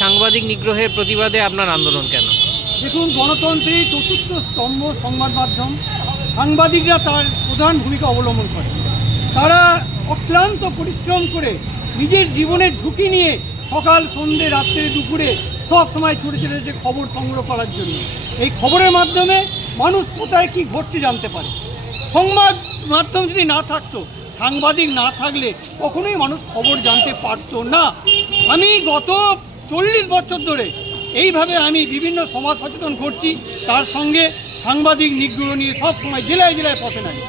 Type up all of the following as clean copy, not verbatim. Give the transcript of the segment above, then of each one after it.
সাংবাদিক নিগ্রহের প্রতিবাদে আপনার আন্দোলন কেন? দেখুন, গণতন্ত্রের চতুর্থ স্তম্ভ সংবাদ মাধ্যম। সাংবাদিকরা তার প্রধান ভূমিকা অবলম্বন করে। তারা অক্লান্ত পরিশ্রম করে নিজের জীবনের ঝুঁকি নিয়ে সকাল সন্ধ্যে রাত্রে দুপুরে সব সময় ছুটে চলেছে খবর সংগ্রহ করার জন্য। এই খবরের মাধ্যমে মানুষ কোথায় কী ঘটছে জানতে পারে। সংবাদ মাধ্যম যদি না থাকতো, সাংবাদিক না থাকলে কখনোই মানুষ খবর জানতে পারতো না। আমি গত 40 বছর ধরে এইভাবে আমি বিভিন্ন সমাজ সচেতন করছি, তার সঙ্গে সাংবাদিক নিগ্রহ নিয়ে সব সময় জেলায় জেলায় পথে নামি।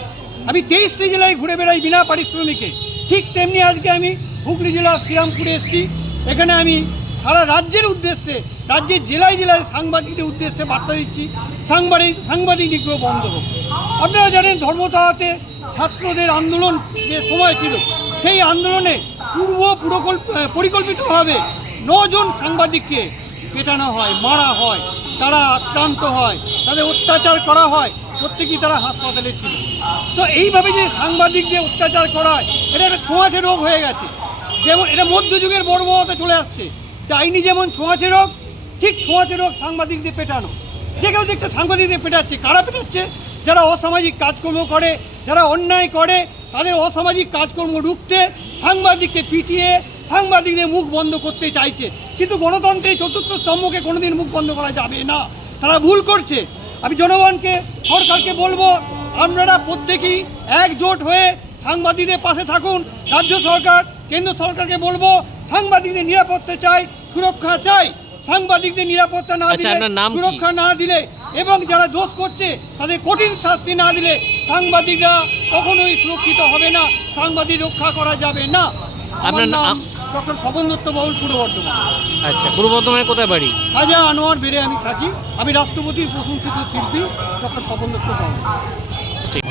আমি 23টি জেলায় ঘুরে বেড়াই বিনা পারিশ্রমিকে। ঠিক তেমনি আজকে আমি হুগলি জেলার শ্রীরামপুরে এসেছি। এখানে আমি সারা রাজ্যের উদ্দেশ্যে, রাজ্যের জেলায় জেলায় সাংবাদিকদের উদ্দেশ্যে বার্তা দিচ্ছি, সাংবাদিক নিগ্রহ বন্ধ হোক। আপনারা জানেন, ধর্মতলাতে ছাত্রদের আন্দোলন যে সময় ছিল, সেই আন্দোলনে পরিকল্পিতভাবে 9 জন সাংবাদিককে পেটানো হয়, মারা হয়, তারা আক্রান্ত হয়, তাদের অত্যাচার করা হয়, প্রত্যেকেই তারা হাসপাতালে ছিল। তো এইভাবে যে সাংবাদিকদের অত্যাচার করা হয়, এটা একটা ছোঁয়াচে রোগ হয়ে গেছে। যেমন এটা মধ্যযুগের বর্বরতা চলে আসছে। ডাইনি যেমন ছোঁয়াচে রোগ, ঠিক ছোঁয়াচে রোগ সাংবাদিকদের পেটানো। যে কেউ দেখতে সাংবাদিকদের পেটাচ্ছে। কারা পেটাচ্ছে? যারা অসামাজিক কাজকর্ম করে, যারা অন্যায় করে, তাদের অসামাজিক কাজকর্ম রুখতে সাংবাদিককে পিটিয়ে সাংবাদিকদের মুখ বন্ধ করতে চাইছে। কিন্তু গণতন্ত্রের চতুর্থ স্তম্ভকে কোনোদিন মুখ বন্ধ করা যাবে না। তারা ভুল করছে। আমি জনগণকে, সরকারকে বলবো, আপনারা প্রত্যেকেই একজোট হয়ে সাংবাদিকদের পাশে থাকুন। রাজ্য সরকার, কেন্দ্র সরকারকে বলবো, সাংবাদিকদের নিরাপত্তা চাই, সুরক্ষা চাই। সাংবাদিকদের নিরাপত্তা না দিলে, সুরক্ষা না দিলে এবং যারা দোষ করছে তাদের কঠিন শাস্তি না দিলে সাংবাদিকরা কখনোই সুরক্ষিত হবে না, সাংবাদিক রক্ষা করা যাবে না। আমার নাম ডক্টর স্বপন দত্ত বাউল, পূর্ব বর্ধমান। আচ্ছা, পূর্ব বর্ধমানে কোথায় বাড়ি? খাজা আনোয়ার বেড়ে আমি থাকি। আমি রাষ্ট্রপতির প্রশংসিত শিল্পী ডক্টর স্বপন দত্ত বাউল। ঠিক।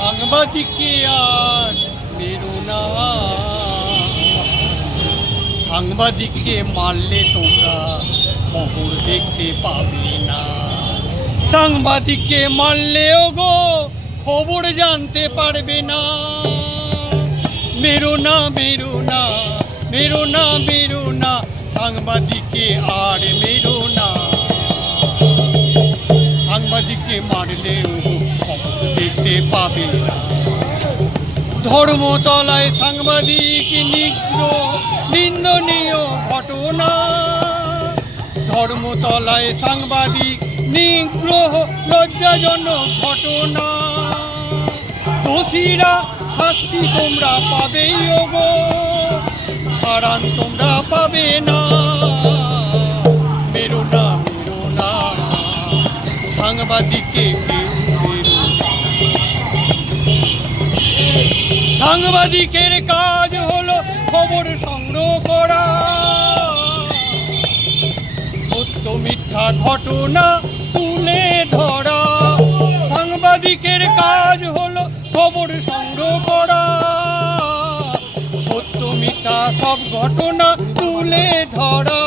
সাংবাদিককে আর মেরো না, সাংবাদিককে মারলে তোমরা খবর দেখতে পাবে না। সাংবাদিককে মারলেও গো খবর জানতে পারবে না। মেরো না, মেরো না, মেরো না, মেরো না, সাংবাদিককে আর মেরো না। সাংবাদিককে মারলেও খবর দেখতে পাবে না। ধর্মতলায় সাংবাদিক নিগ্রহ নিন্দনীয় ঘটনা। ধর্মতলায় সাংবাদিক নিগ্রহ লজ্জাজনক ঘটনা। দোষীরা শাস্তি তোমরা পাবেই ওগো, ছাড়ান তোমরা পাবে না। মেরো না, মেরো না, সাংবাদিককে কেউ মেরো না। সাংবাদিকের কাজ হলো খবর সংগ্রহ করা, সত্য মিথ্যা ঘটনা তুলে ধরা। সাংবাদিকের কাজ হলো খবর সংগ্রহ করা, সত্য মিথ্যা সব ঘটনা তুলে ধরা।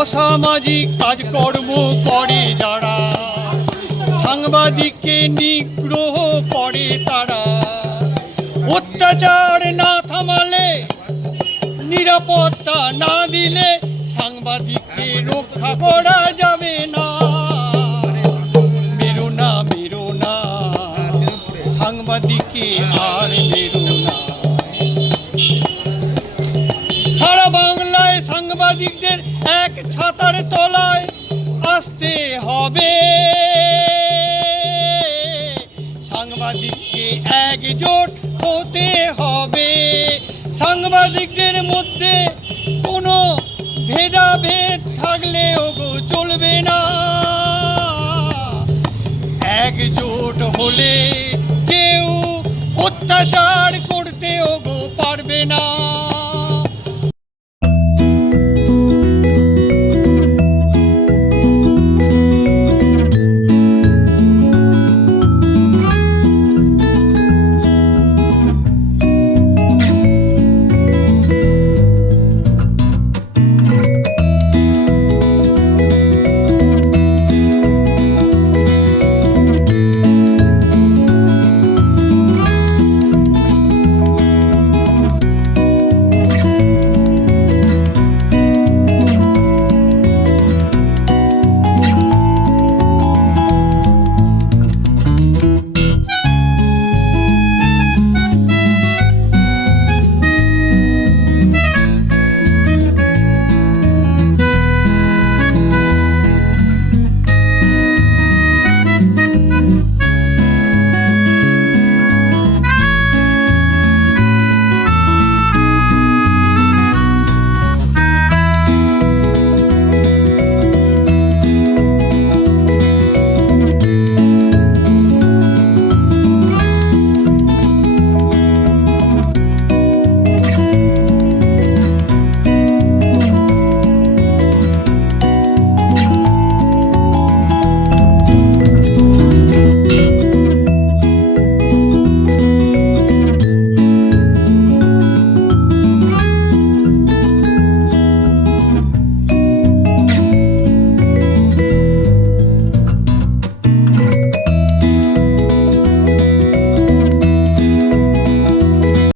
অসামাজিক কাজকর্ম করে যারা, সাংবাদিককে নিগ্রহ করে তারা। অত্যাচার না থামালে, নিরাপত্তা না দিলে সাংবাদিককে রক্ষা করা যাবে না। মেরো না, মেরো না, সাংবাদিককে আর মেরো না। সারা বাংলায় সাংবাদিকদের এক ছাতার তলায় আসতে হবে। সাংবাদিককে একজোট হতে হবে। সাংবাদিকদের মধ্যে কোনো ভেদাভেদ থাকলেও গো চলবে না। একজোট হলে কেউ অত্যাচার করতেও গো পারবে না।